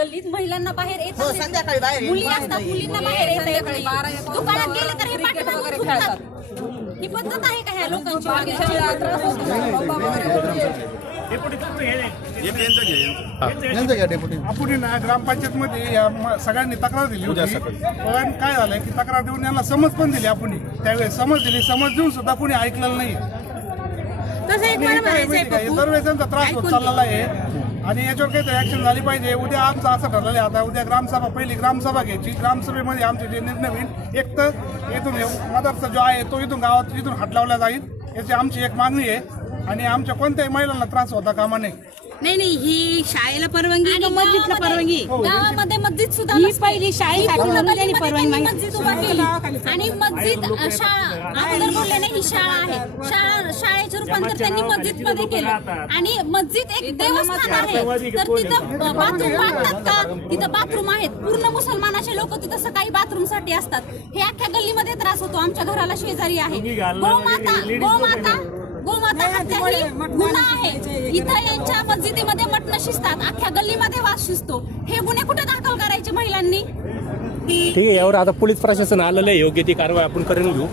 गल्लीत महिलांना बाहेर येत हो. संध्याकाळी बाहेर मुली. असतात मुलींना बाहेर येता नाही. दुकानात गेले तर हे पाठीमागून वगैरे थुंकतात. ही पद्धत आहे का ह्या लोकांची? यांचं. घ्या डेप्युटी. आपण ना ग्रामपंचायत मध्ये या म- सगळ्यांनी तक्रार दिली होती. पण काय झालंय की तक्रार देऊन यांना समज पण दिली आपण. त्यावेळेस समज दिली समज देऊन सुद्धा कोणी ऐकलेलं नाही. आणि काय माहिती का, पप्पू, दरवेळेस त्यांचा त्रास होत चाललेला आहे. आणि याच्यावर काहीतरी ऍक्शन झाली पाहिजे. उद्या आमचं असं ठरलेलं आहे. आता उद्या ग्रामसभा पहिली ग्रामसभा घ्यायची. ग्रामसभेमध्ये आमचे जे निर्णय होईल एक तर इथून मदरसा जो आहे तो इथून गावात इथून हात लावला जाईल. याची आमची एक मागणी आहे. आणि आमच्या कोणत्याही महिलांना त्रास होता कामा नये. नाही नाही ही शाळेला परवानगी का मस्जिदला परवानगी? गावामध्ये मस्जिद सुद्धा ही नसते. पहिली ही पूर्ण त्यांनी गल्लीमध्ये परवानगी त्यांनी मागितली. मस्जिद उभा केली आणि मस्जिद अ, शाळा अगोदर बोलले नाही ही शाळा आहे. शाळा शाळेचे रूपांतर त्यांनी मस्जिदमध्ये केलं. आणि मस्जिद एक देवस्थान आहे. तर तिथं बाथरूम वाटतात का? तिथं बाथरूम आहेत. पूर्ण मुसलमान असे लोक तिथं सकाळी बाथरूमसाठी असतात. हे अख्ख्या गल्लीमध्ये त्रास होतो. आमच्या घराला शेजारी आहे. गोमाता गोमाता गोमाता हत्या ही गुन्हा आहे. इथं यांच्या मस्जिदीमध्ये मटण शिजतात अख्ख्या गल्लीमध्ये वास शिजतो. हे गुन्हे कुठे दाखल करायचे महिलांनी? ठीक आहे यावर आता पोलीस प्रशासन आलेलं आहे. योग्य ती कारवाई आपण करून घेऊ.